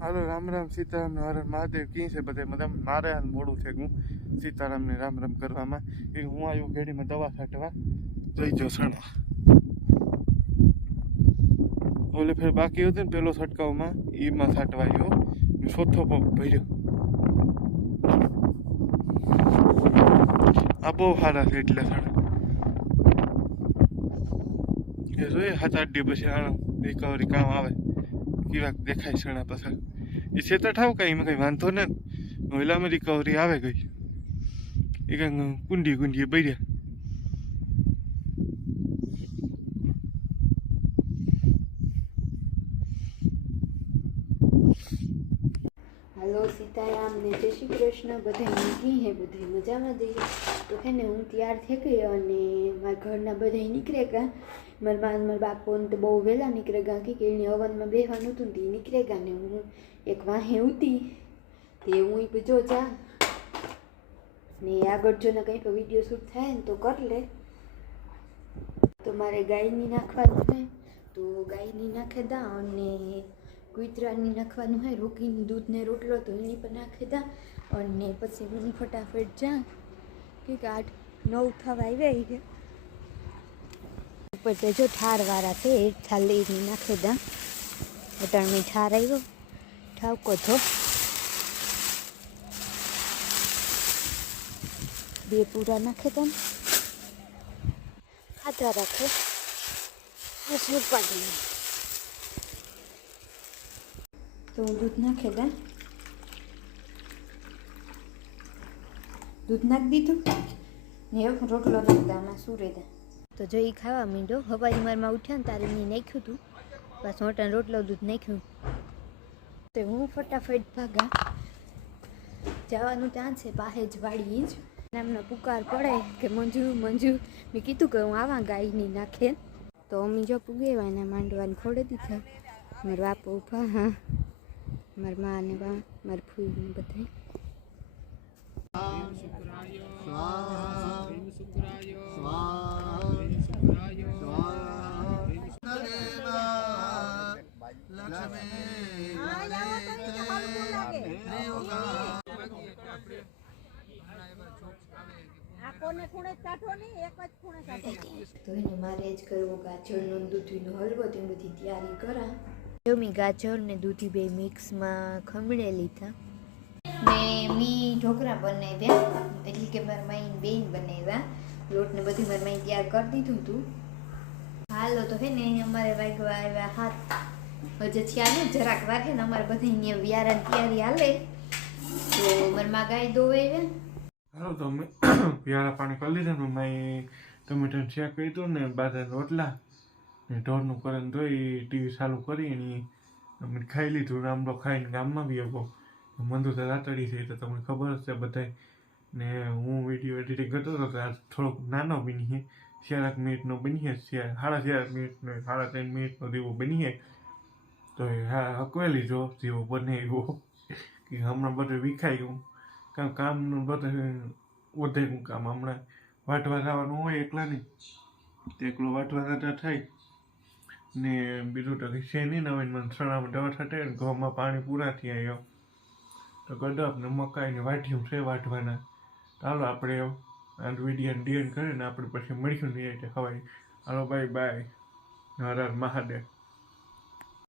હાલો રામ રામ સીતારામ હર હર મહાદેવ કી છે બધે મતલબ મારે હાલ મોડું છે હું સીતારામને રામ રામ કરવામાં એ હું આવ્યું ઘેડીમાં દવા છાંટવા જઈ જો સણા ઓલે ફેર બાકી હતું ને પેલો છંટકાવમાં એમાં છાંટવા આવ્યો ચોથો પંપ ભર્યો આ બહુ સારા છે એટલે સણા એ જોઈએ 7-8 દી પછી આ રિકવરી કામ આવે કેવાક દેખાય સણા પછી એ છેતા ઠાવ કઈ એમાં કઈ વાંધો ને ઓલામાં રિકવરી આવે ગઈ એ કંઈ કુંડી બર્યા हेलो सीताराम ने जय श्री कृष्ण बधाई કી હે બધાય મજામાં જઈએ તો હે ને હું તૈયાર થઈ ગઈ અને મારા ઘરના બધાય નીકળે ગયા મારા બાપો ને તો બહુ વહેલા નીકળે ગયા કે એની હવનમાં બેસવાનું હતું ને નીકળે ગયા ને હું એક વાહે ઉતી તે હું જો જા ને આગળ જો ને કંઈ પણ વિડીયો શૂટ થાય ને તો કરી લે તો મારે ગાયની નાખવાનું છે તો ગાયની નાખે દા અને કૂતરાની નાખવાનું હોય રોકીને દૂધને રોટલો તો એની પર નાખી દા અને પછી હું ફટાફટ જા કે 8-9 થવા આવ્યા છે ઉપર તો જો ઠારવાળા છે એ થાલીની નાખી દા અટાણની ઠાર આવ્યો ઠાવકો થો બે પૂરા નાખે દા ખાતા રાખે બસ ઉપાડી તો દૂધ નાખે દા દૂધ નાખી દીધું ને એક રોટલો નાખતા આમાં સુરે દા તો જો એ ખાવા માંડ્યો હવારી મારમાં ઉઠ્યા ને તારે મેં નાખ્યું હતું બસ મોટા રોટલો દૂધ નાખ્યું તો હું ફટાફટ ભાગા જવાનું ત્યાં છે પાસે જ વાળી જ એમનો પુકાર પડે કે મંજુ મેં કીધું કે હું આવા ગાયની નાખે તો અમી જો પુગેવા એને માંડવાની ખોડે દીધા મારા બાપા ઉભા હા મારી મા ને બા મારી ફૂઈ ને બધા તો એને મારે જ કરવો ગાજરનો દૂધીનો હલવો તે બધી તૈયારી કરા જો મેં ગાજર ને દૂધી બે મિક્સમાં ખમણે લીધા ને મી ઢોકળા બનાવ્યા એટલે કે મારા માઈને બેન બનાવ્યા લોટ ને બધી મારી માઈ તૈયાર કરી દીધું હતું હાલો તો હે ને અમારે વાગવા આવ્યા હાથ હજે થયા ને જરાક વાર છે ને અમારે બધી અહીંયા વ્યારાની તૈયારી હાલે તો મારી માં ગાય દોવે હાલો તો અમે વ્યારા પાણી કરી લીધા ને માઈ ટમેટાનું શાક કરી દઉં ને બાજરા રોટલા ને ઢોરનું કરન ધોઈ ટીવી ચાલુ કરી અને અમે ખાઈ લીધું રામડો ખાઈને ગામમાં બી આવ્યો મંદુ તો રાતડી થઈ તો તમને ખબર જ છે બધાય ને હું વિડીયો એડિટિંગ કરતો હતો તો આ થોડોક નાનો બની છે 4 મિનિટનો બની છે 4.5 મિનિટનો 3.5 મિનિટનો જેવો બની તો હા હકવેલી જો જેવો બને એવો કે હમણાં બધું વિખાઈ ગયું કામનું બધું વધે કામ હમણાં વાટવા જવાનું હોય એકલા નહીં તો એકલો વાટવા જતા થાય ને બીજું તો છે નહીં ને હવે મને સણામાં દવા છાંટે ને ઘઉંમાં પાણી પૂરા થઈ આવ્યો તો ગડપ ને મકાઈ ને વાટ્યું છે વાટવાના ચાલો આપણે આ વિડીયો ડીએન કરીને આપણે પછી મળીશું નહીં એટલે ખવાય હાલો બાય હર હર મહાદેવ